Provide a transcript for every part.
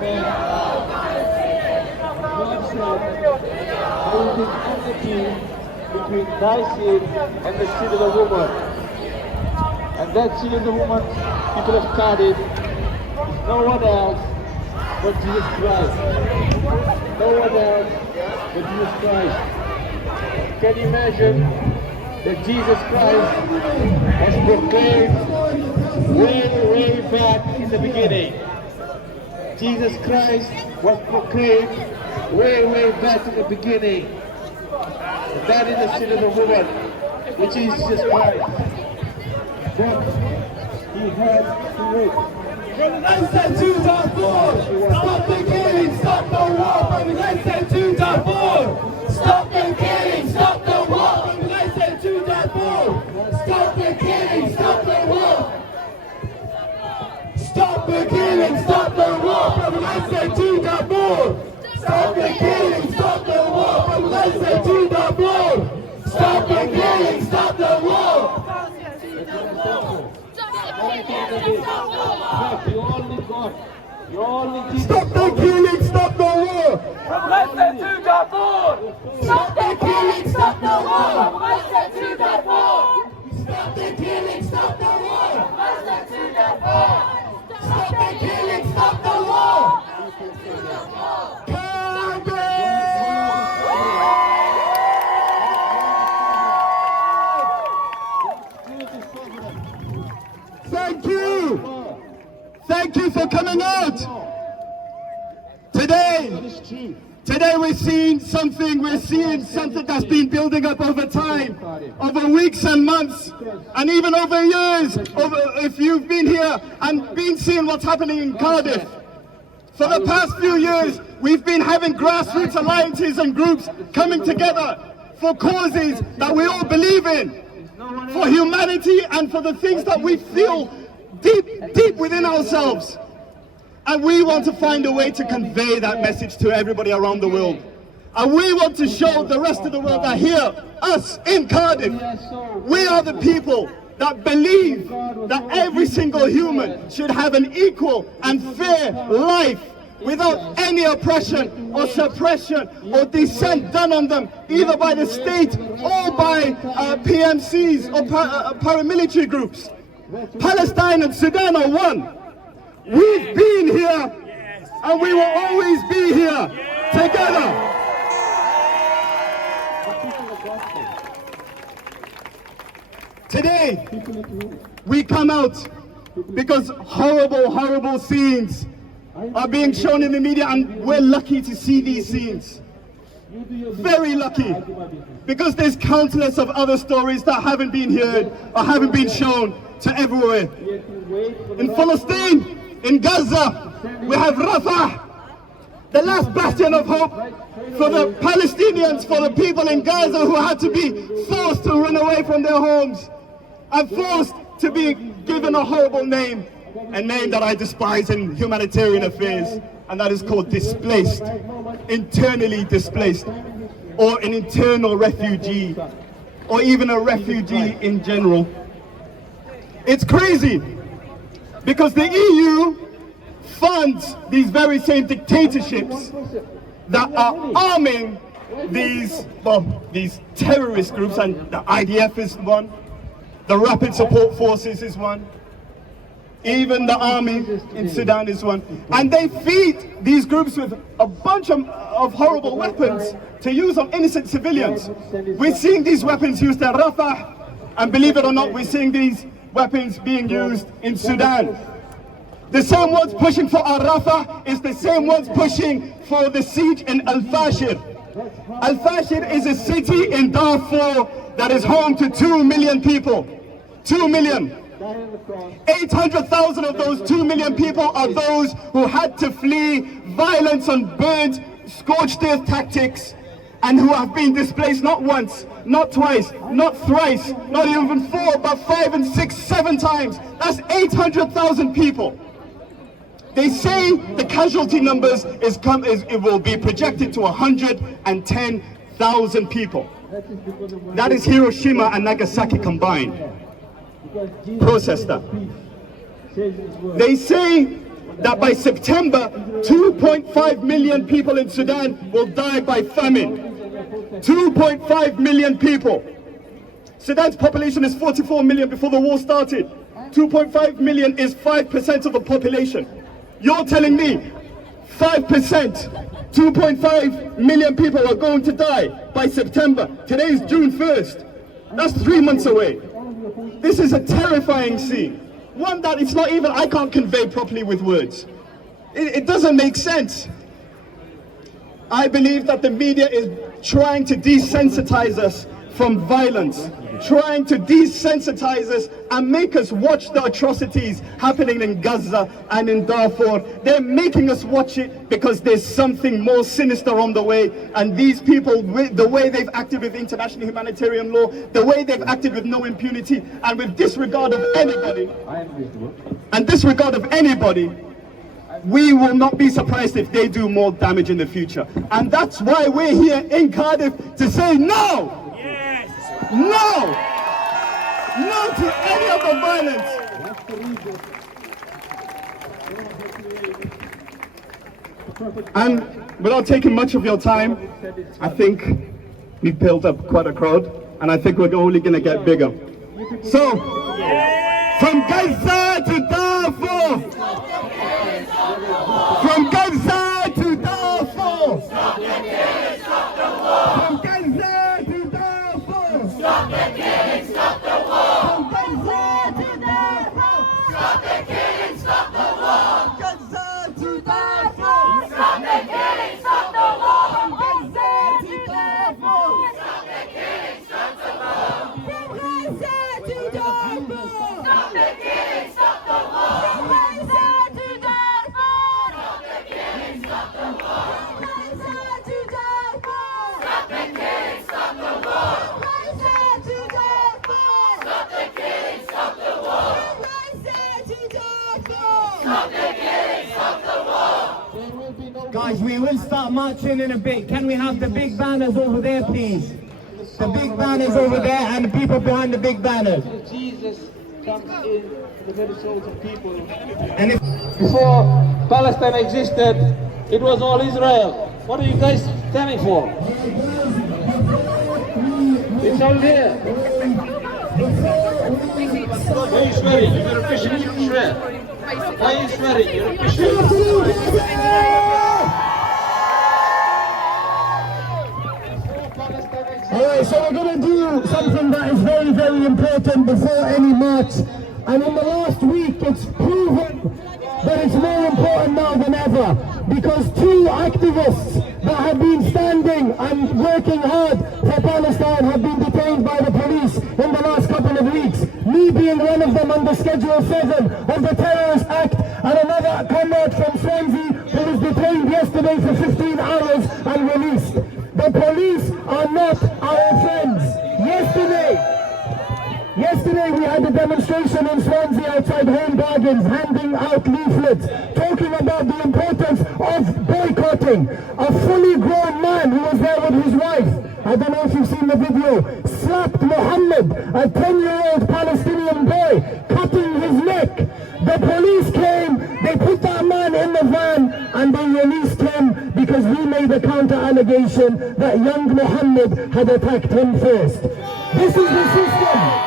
men. God said there will be enmity between thy seed and the seed of the woman. And that seed of the woman, people of Cardiff, is no one else but Jesus Christ. No one else but Jesus Christ. Can you imagine that Jesus Christ was proclaimed way back in the beginning? Jesus Christ was proclaimed way back in the beginning. That is the seed of the woman, which is Jesus Christ. But he had to wait. From the 1972 Darfur, stop the killing, stop the war. From the 1972 Darfur, stop the killing, stop the war. From the 1972 Darfur, stop the killing, stop the war. Stop the killing, stop the war. From the 1972 Darfur, stop the killing, stop the war. From the 1972 Darfur, stop the killing, stop the war. You only God. You only Jesus. Stop the killing, stop the war! From Leicester to Darfur! Stop the killing, stop the war! From Leicester to Darfur! Stop the killing, stop the war! From Leicester to Darfur! Stop the killing, stop the war! Thank you! Thank you for coming out! Today we're seeing something that's been building up over time, over weeks and months, and even over years, if you've been here and been seeing what's happening in Cardiff. For the past few years, we've been having grassroots alliances and groups coming together for causes that we all believe in, for humanity and for the things that we feel deep within ourselves. And we want to find a way to convey that message to everybody around the world. And we want to show the rest of the world that here, us in Cardiff, we are the people that believe that every single human should have an equal and fair life without any oppression or suppression or dissent done on them, either by the state or by PMCs or paramilitary groups. Palestine and Sudan are one. We've been here and we will always be here together. Today, we come out because horrible scenes are being shown in the media, and we're lucky to see these scenes. Very lucky, because there's countless of other stories that haven't been heard or haven't been shown to everywhere. In Palestine, in Gaza, we have Rafah, the last bastion of hope for the Palestinians, for the people in Gaza who had to be forced to run away from their homes and forced to be given a horrible name, a name that I despise in humanitarian affairs, and that is called displaced, internally displaced, or an internal refugee, or even a refugee in general. It's crazy, because the EU funds these very same dictatorships that are arming these terrorist groups, and the IDF is one, the Rapid Support Forces is one, even the army in Sudan is one. And they feed these groups with a bunch of horrible weapons to use on innocent civilians. We're seeing these weapons used at Rafah, and believe it or not, we're seeing these weapons being used in Sudan. The same ones pushing for Rafah is the same ones pushing for the siege in Al-Fashir. Al-Fashir is a city in Darfur that is home to 2 million people. 2 million. 800,000 of those 2 million people are those who had to flee violence and burnt, scorched earth tactics, and who have been displaced not once, not twice, not thrice, not even 4, but 5 and 6, 7 times. That's 800,000 people. They say the casualty numbers it will be projected to 110,000 people. That is Hiroshima and Nagasaki combined. Process that. They say that by September, 2.5 million people in Sudan will die by famine. 2.5 million people. Sudan's population is 44 million before the war started. 2.5 million is 5% of the population. You're telling me 5%, 2.5 million people are going to die by September. Today is June 1st. That's 3 months away. This is a terrifying scene. One that it's not even, I can't convey properly with words. It doesn't make sense. I believe that the media is trying to desensitize us from violence, trying to desensitize us and make us watch the atrocities happening in Gaza and in Darfur. They're making us watch it because there's something more sinister on the way, and these people, the way they've acted with international humanitarian law, the way they've acted with no impunity and with disregard of anybody, we will not be surprised if they do more damage in the future. And that's why we're here in Cardiff to say no! Yes. No! No to any of the violence! And without taking much of your time, I think we've built up quite a crowd, and I think we're only going to get bigger. So, from Gaza to Darfur! From Gaza to Darfur! Stop the killing, stop the war! From Gaza to Darfur! Stop the killing, stop the war! From Gaza to Darfur! Stop the killing, stop the war! Gaza to Darfur! Stop the killing, stop the war! From Gaza to Darfur! Stop the killing, stop the war! From Gaza to Darfur! Stop the killing, stop the war! From Gaza to Darfur! Stop the killing, stop the war! From Gaza to Darfur! Stop the killing, stop the war! From Gaza to Darfur! Stop the killing, stop the war! From Gaza to Darfur! Stop the killing, stop the war! Guys, we will start marching in a bit. Can we have the big banners over there, please? The big banners over there and the people behind the big banners. Jesus comes in the very souls of people. And if Before Palestine existed, it was all Israel. What are you guys standing for? It's all here. Why are you swearing? You're a Christian, you don't swear. Why are you swearing? You're a Christian. Alright, so we're going to do something that is very, very important before any march. And in the last week, it's proven that it's more important now than ever. Because two activists that have been standing and working hard for Palestine have been detained by the police in the last couple of weeks. Me being one of them under Schedule 7 of the Terrorist Act, and another comrade from Swansea who was detained yesterday for 15 hours and released. The police are not our friends. Yesterday we had a demonstration in Swansea outside Home Bargains, handing out leaflets, talking about the importance of boycotting. A fully grown man who was there with his wife, I don't know if you've seen the video, slapped Mohammed, a 10-year-old Palestinian boy, cutting his neck. The police came, they put that man in the van, and they released him because we made a counter-allegation that young Mohammed had attacked him first. This is the system.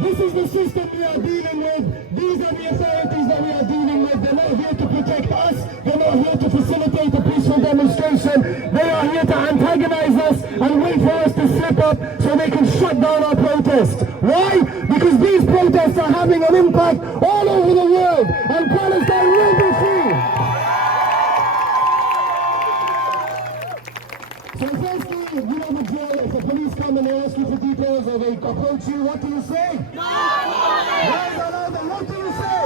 This is the system we are dealing with. These are the authorities that we are dealing with. They're not here to protect us. They're not here to facilitate a peaceful demonstration. They are here to antagonize us and wait for us to slip up so they can shut down our protest. Why? Because these protests are having an impact all over the world, and Palestine will be free. So firstly, you know the drill. If the police come and they ask you for details or they approach you, what do you say? No! What do you say?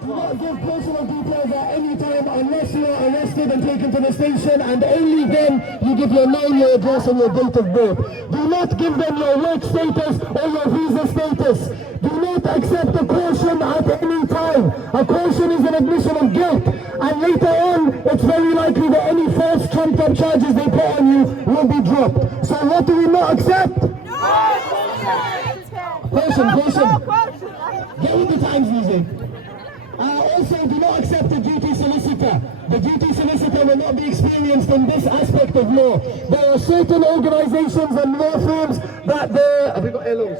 Do not give personal details at any time unless you are arrested and taken to the station, and only then you give your name, your address and your date of birth. Do not give them your work status or your visa status. Do not accept a caution at any time. A caution is an admission of guilt, and later on it's very likely that any false trumped up charges they put on you will be dropped. So what do we not accept? Caution. Get with the times, music. Also, do not accept a duty solicitor. The duty solicitor will not be experienced in this aspect of law. There are certain organizations and law firms that have we got LOs?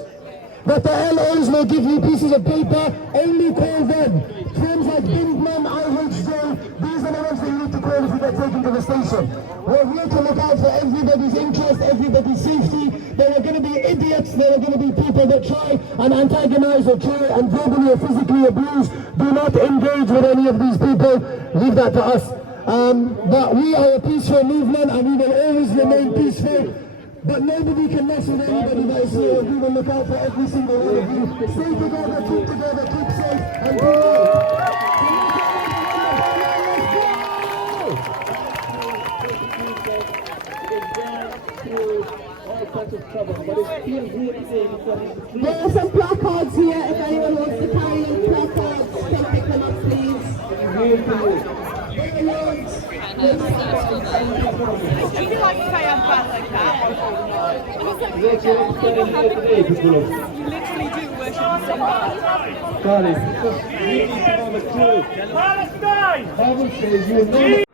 That the LOs will give you pieces of paper. Only call them. Firms like Bindman, IHJ, these are the ones that you need to call if you get taken to the station. We're here to look out for everybody's interest, everybody's safety. There are going to be idiots, there are going to be people that try and antagonize or try and verbally or physically abuse. Do not engage with any of these people. Leave that to us. But we are a peaceful movement and we will always remain peaceful. But nobody can mess with anybody that is here. We will look out for every single one of you. Stay together, keep safe, and be well. There are some placards here. If anyone wants to carry on placards, can pick them up, please. Would you like to say I'm bad like that? You literally do worship the same God. Cardiff, because we need to know the truth. Palestine! Bible says you know